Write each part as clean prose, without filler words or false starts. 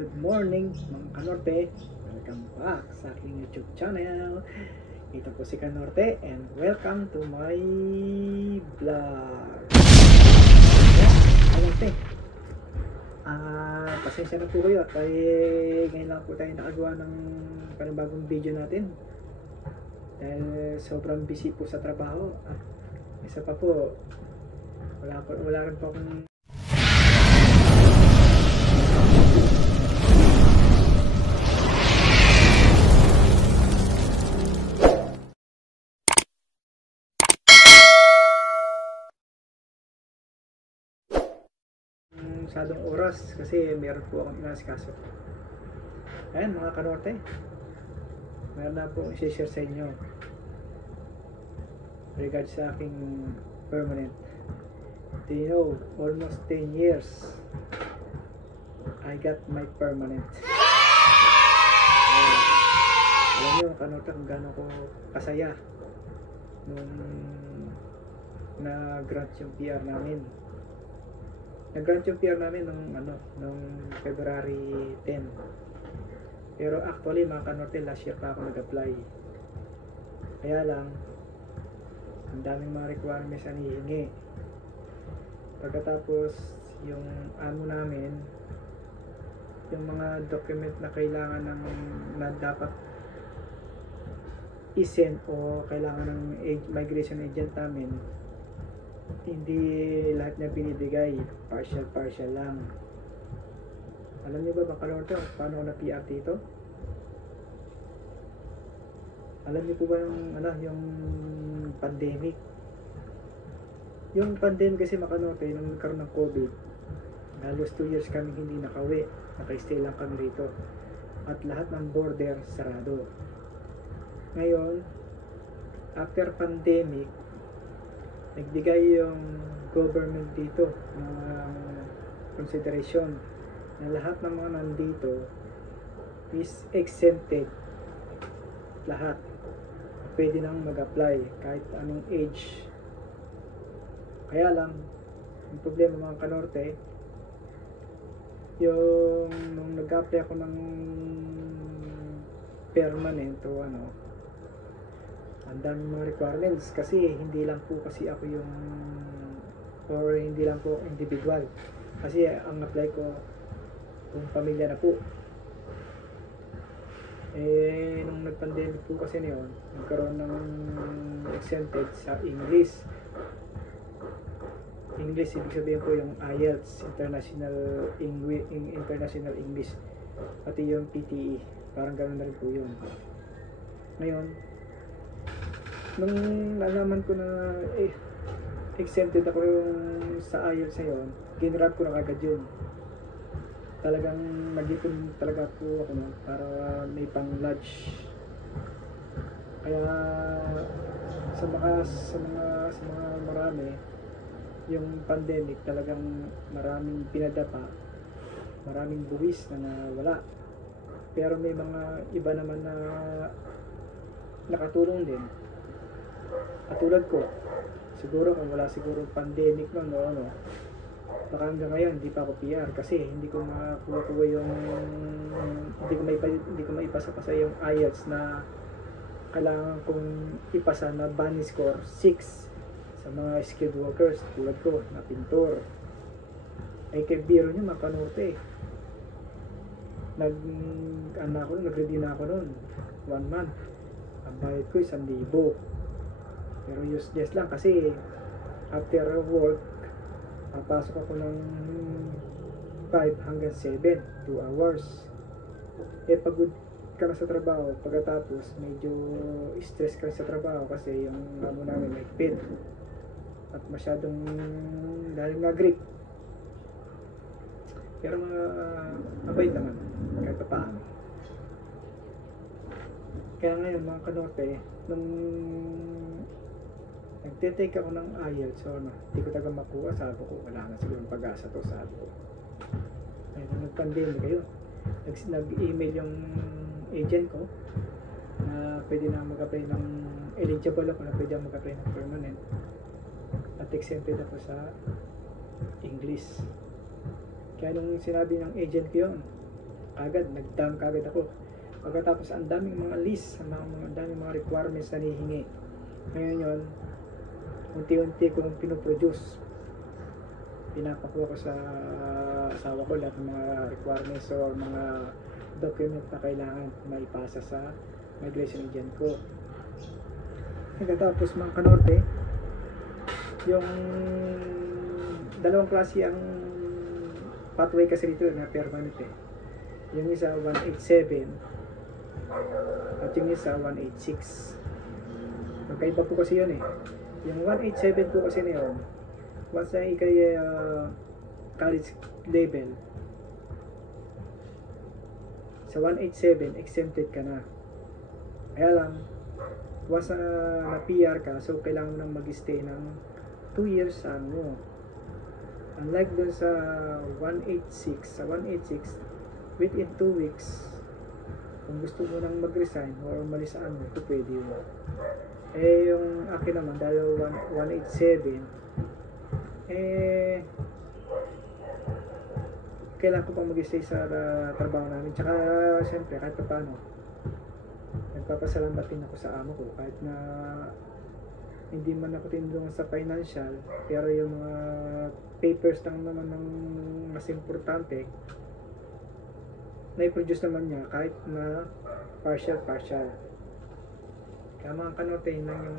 Good morning mga Kanorte. Welcome back sa aking YouTube channel. Ito po si Kanorte and welcome to my vlog. Kanorte, pasensya na po kayo at ngayon lang po tayo nakagawa ng panibagong video natin dahil sobrang busy po sa trabaho at isa pa po wala rin po akong masyadong oras kasi meron po akong inasikaso. Ayan mga Kanorte, meron na po i-share sa inyo regard sa aking permanent. Do you know, almost 10 years I got my permanent. Alam nyo Kanorte kung gaano ko kasaya nung na-grant yung PR namin. Nag-grant yung PR namin nung February 10. Pero actually mga Kanorte, last year pa ako nag-apply. Kaya lang, ang daming mga requirements na hihingi. Pagkatapos, yung amo namin, yung mga document na kailangan na dapat i-send o kailangan ng migration agent namin, hindi lahat na binibigay, partial lang. Alam niyo ba Kanorte paano ako na PR dito? Alam niyo po ba yung pandemic? Yung pandemic kasi Kanorte, nung nagkaroon ng COVID, halos 2 years kami hindi nakauwi, naka-stay lang kami rito at lahat ng border sarado. Ngayon, after pandemic, nagbigay yung government dito ng consideration na lahat ng mga nandito is exempted. Lahat pwede nang mag-apply kahit anong age. Kaya lang yung problema mga Kanorte, yung nung nag-apply ako ng permanent o ang daming mga requirements kasi hindi lang po kasi ako hindi lang po individual kasi ang apply ko kung pamilya na po. Nung nag-pandemic po kasi niyon, nagkaroon ng exempted sa English. English ibig sabihin po yung IELTS, International English, pati yung PTE, parang ganoon na rin po yun. Ngayon, nung nalaman ko na exempted ako yung sa IELTS na yun, ginrab ko na agad yun. Talagang nag-ipon talaga po ako para may pang lodge. Kaya sa mga marami, yung pandemic talagang maraming pinadapa, maraming buwis na nawala. Pero may mga iba naman na nakatulong din. Katulad ko, siguro kung wala siguro pandemic baka hanggang ngayon hindi pa ako PR kasi hindi ko makuha yung hindi ko maipasa yung IELTS na kailangan kong ipasa na bani score 6 sa mga skilled workers tulad ko na pintor. Ay kay biro nyo mga Kanorte, nag-ready na ako noon 1 month. Ang bayad ko 1,000. Pero useless lang kasi after work papasok ako ng 5 hanggang 7, 2 hours. Pagod ka na sa trabaho, pagkatapos medyo stress ka sa trabaho kasi yung amo namin may pit at masyadong dahil nga Greek. Pero mabait naman kahit pa paano. Kaya ngayon mga Kanorte, nung nagte-take ako ng IELTS hindi ko taga makuha, sabi ko wala na siguro pag-asa to, sabi ko. Ay, nung nag-pandemic kayo, nag-email yung agent ko na pwede na mag-apply ng eligible ako na pwede mag-apply ng permanent at exempted ako sa English. Kaya nung sinabi ng agent ko yun, kagad, nag-dump kagad ako. Pagkatapos ang daming mga list, ang daming mga requirements na nihingi. Ngayon yun, unti-unti ko nung pinoproduce. Pinapakuha ko sa asawa ko lahat ng mga requirements o mga document na kailangan maipasa sa migration agent ko. Pagkatapos mga kanorte, yung dalawang klase ang pathway kasi dito na permanent eh. Yung isa 187 at yung isa 186. Magkaiba po kasi yun eh. Yung 187 po kasi na yun, once na ikay college level, sa 187 exempted ka na. Kaya lang once na PR ka, so kailangan mo nang mag-stay ng 2 years sa ano. Unlike dun sa 186 within 2 weeks, kung gusto mo nang mag-resign or umalis sa ano, ito pwede yun. Eh yung akin naman, dahil 187, kailangan ko pang mag-stay sa trabaho namin. Tsaka siyempre kahit pa paano, nagpapasalamat din ako sa amo ko kahit na hindi man ako tinulungan sa financial, pero yung mga papers lang naman ng mas importante na-produce naman niya kahit na partial. Kaya mga kanorte, yun lang yung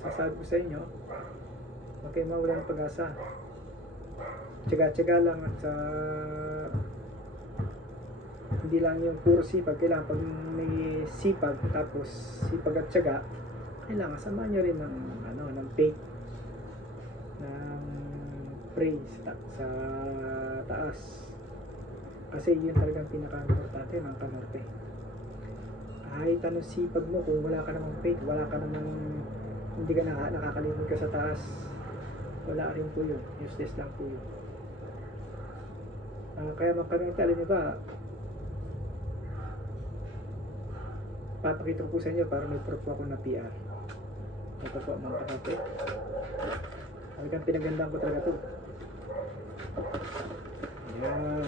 masasabi ko sa inyo. Huwag kayo mawalan ng pag-asa. Tsaga-tsaga lang at hindi lang yung puro sipag. Kailangan pag may sipag, tapos sipag at tsaga, kailangan samahan nyo rin ng faith, ng praise sa taas. Kasi yun talagang pinaka-importante mga kanorte. Kahit anong sipag mo, kung wala ka namang faith, wala ka namang, hindi ka nakakalimot ka sa taas, wala rin po yun. Useless lang po yun. Kaya mga kanorte, alam niyo ba, papakita ko po sa inyo para may proof ako na PR. Ito po mga kanorte. Talagang pinagandaan ko talaga ito. Ayan.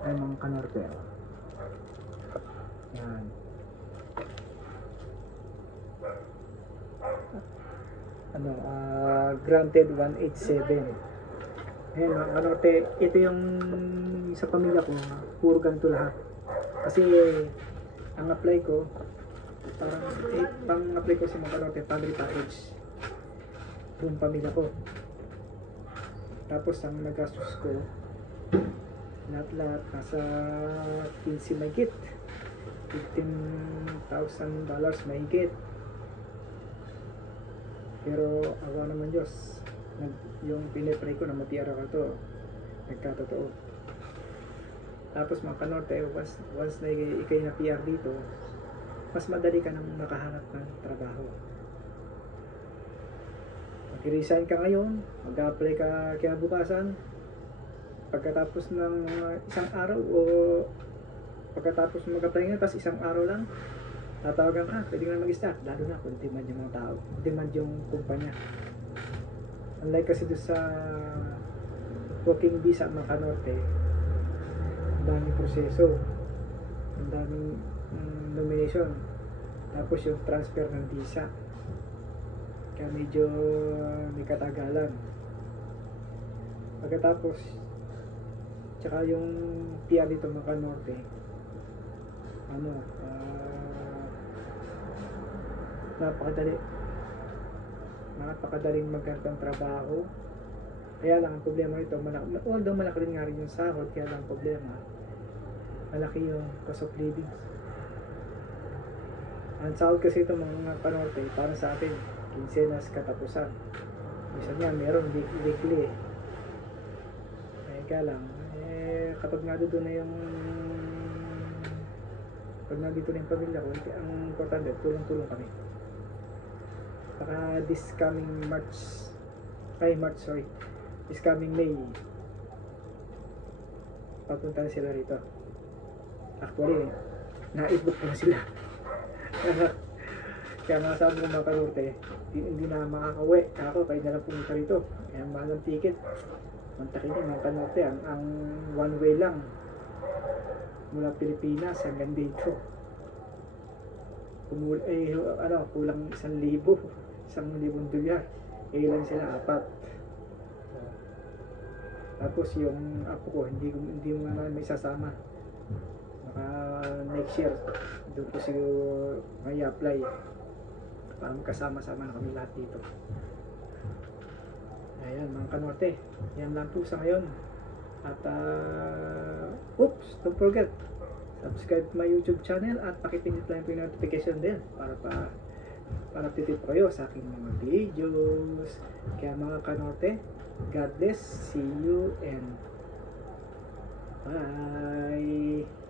Ay mga kanorte. Ayan. Granted 187. Ayan mga kanorte, ito yung sa pamilya ko, puro ganito lahat. Kasi ang apply ko, parang pang apply ko sa mga kanorte, family package. Buong pamilya ko. Tapos ang nagastos ko, lahat nasa 15 mahigit. $15,000 mahigit. Pero awa naman Diyos, yung pinipray ko na mapiyara ko to, nagkatotoo. Tapos mga kanorte, once na ikay na PR dito, mas madali ka nang makahanap ng trabaho. Mag-resign ka ngayon, mag-apply ka kinabukasan, pagkatapos ng isang araw o pagkatapos mag-apply nga, tapos isang araw lang, tatawagan ka, pwede nga mag-start, lalo na kung demand yung mga tao, demand yung kumpanya. Unlike kasi doon sa working visa mga kanorte, ang daming proseso, ang daming nomination, tapos yung transfer ng visa, kaya medyo may katagalan. Pagkatapos, tsaka yung PR dito mga kanorte, napakadaling maghanap ng trabaho. Kaya lang ang problema nito, although malaki rin nga rin yung sahod, kaya lang ang problema, malaki yung cost of living. Ang sahod kasi ito mga kanorte, para sa atin, kinsenas katapusan. Minsan nga meron weekly eh. Kaya lang, kapag doon na yung pag nandito na yung pamilya ko, ang importante, tulong-tulong kami. Baka this coming this coming May, papunta na sila rito. Actually, naibot na sila. Kaya mga sabi ng mga kanorte, hindi na makakauwi. Ako, kahit na lang pumunta rito. Kaya mahal ng ticket. Mantakin niya mga kanorte, ang one way lang, Mula Pilipinas hanggang dito. Kulang 1,000 dolyar. Ilan sila? 4. Tapos yung apo ko, hindi mo naman may sasama. Baka next year, doon ko siguro may apply para magkasama-sama na kami lahat dito. Ayan mga kanorte, yan lang po sa ngayon. At don't forget, subscribe to my YouTube channel at pakipindot lang po yung notification din para updated po kayo sa aking mga videos. Kaya mga kanorte, God bless, see you and bye!